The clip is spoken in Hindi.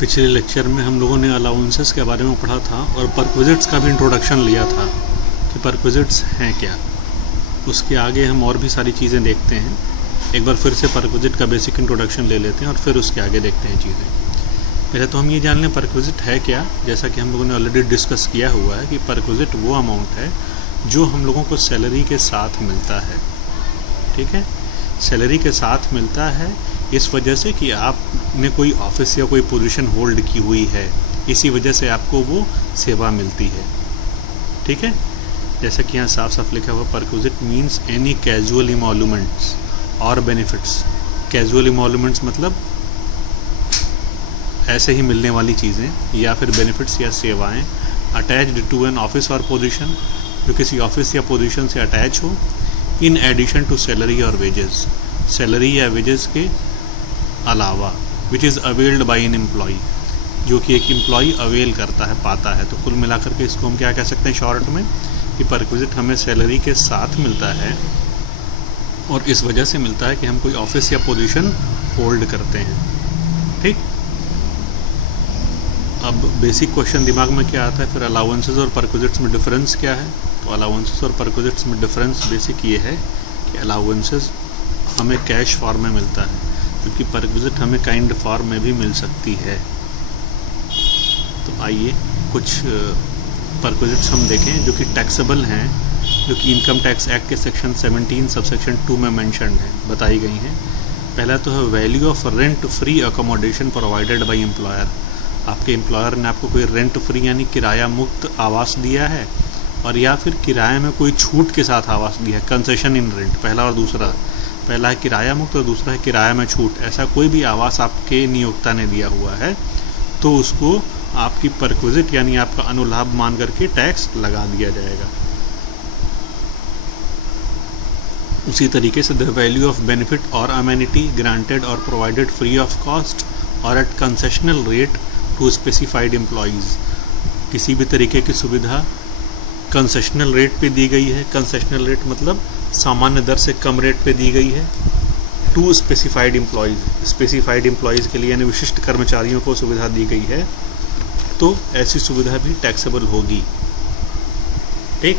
पिछले लेक्चर में हम लोगों ने अलाउंसेस के बारे में पढ़ा था और परक्विजिट्स का भी इंट्रोडक्शन लिया था कि परक्विजिट्स हैं क्या। उसके आगे हम और भी सारी चीज़ें देखते हैं। एक बार फिर से परक्विजिट का बेसिक इंट्रोडक्शन ले लेते हैं और फिर उसके आगे देखते हैं चीज़ें। पहले तो हम ये जान लें परक्विजिट है क्या। जैसा कि हम लोगों ने ऑलरेडी डिस्कस किया हुआ है कि परक्विजिट वो अमाउंट है जो हम लोगों को सैलरी के साथ मिलता है। ठीक है, सैलरी के साथ मिलता है इस वजह से कि आपने कोई ऑफिस या कोई पोजीशन होल्ड की हुई है, इसी वजह से आपको वो सेवा मिलती है। ठीक है, जैसा कि यहाँ साफ साफ लिखा हुआ, perquisite means any casual emoluments और बेनिफिट्स। कैजुअल इमोल्यूमेंट्स मतलब ऐसे ही मिलने वाली चीज़ें, या फिर बेनिफिट्स या सेवाएं अटैच्ड टू एन ऑफिस और पोजीशन, जो किसी ऑफिस या पोजीशन से अटैच हो, इन एडिशन टू सैलरी और वेजेस, सैलरी या वेजेस के अलावा, which is availed by an employee, जो कि एक एम्प्लॉय अवेल करता है, पाता है। तो कुल मिलाकर के इसको हम क्या कह सकते हैं शॉर्ट में, कि परक्विजिट हमें सैलरी के साथ मिलता है और इस वजह से मिलता है कि हम कोई ऑफिस या पोजीशन होल्ड करते हैं। ठीक, अब बेसिक क्वेश्चन दिमाग में क्या आता है, फिर अलाउंसेस और परक्विजिट्स में डिफरेंस क्या है। तो अलाउंसेस और परक्विजिट्स में डिफरेंस बेसिक ये है कि अलाउंसेस हमें कैश फॉर्म में मिलता है, क्योंकि परक्विजिट हमें काइंड फॉर्म में भी मिल सकती है। तो आइए कुछ परक्विजिट्स हम देखें जो कि टैक्सेबल हैं, जो कि इनकम टैक्स एक्ट के सेक्शन 17 सबसेक्शन 2 में मेंशन्ड है, बताई गई हैं। पहला तो है value of rent free accommodation provided by employer. आपके एम्प्लॉयर ने आपको कोई रेंट फ्री यानी किराया मुक्त आवास दिया है, और या फिर किराए में कोई छूट के साथ आवास दिया है, कंसेशन इन रेंट, पहला और दूसरा। पहला है किराया मुक्त और दूसरा है किराया में छूट। ऐसा कोई भी आवास आपके नियोक्ता ने दिया हुआ है तो उसको आपकी परक्विजिट यानी आपका अनुलाभ मान करके टैक्स लगा दिया जाएगा। उसी तरीके से द वैल्यू ऑफ बेनिफिट और अमेनिटी ग्रांटेड और प्रोवाइडेड फ्री ऑफ कॉस्ट और at concessional rate to specified employees. किसी भी तरीके की सुविधा कंसेशनल रेट पे दी गई है। कंसेशनल रेट मतलब सामान्य दर से कम रेट पे दी गई है to specified employees. Specified employees के लिए यानी विशिष्ट कर्मचारियों को सुविधा दी गई है, तो ऐसी सुविधा भी टैक्सेबल होगी। ठीक,